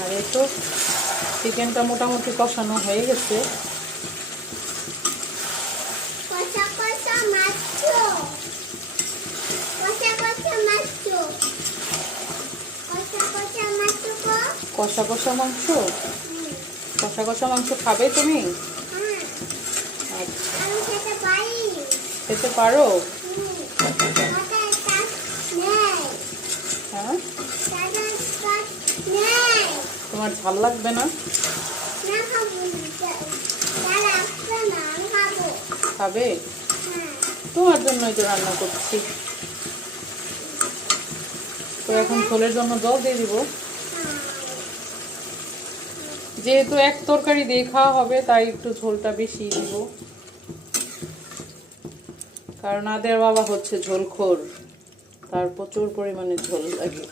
আর এই তো চিকেনটা মোটামুটি কষানো হয়ে গেছে। কষা কষা মাংস, কষা কষা মাংস খাবে তুমি? খেতে পারো? হ্যাঁ, তোমার ঝাল লাগবে না? খাবে? তোমার জন্যই তো রান্না করছি। তো এখন ঝোলের জন্য জল দিয়ে দিব। যেহেতু এক তরকারি দিয়ে খাওয়া হবে তাই একটু ঝোলটা বেশি দিব, কারণ আদের বাবা হচ্ছে ঝোলখোর, তার প্রচুর পরিমাণে ঝোল লাগে।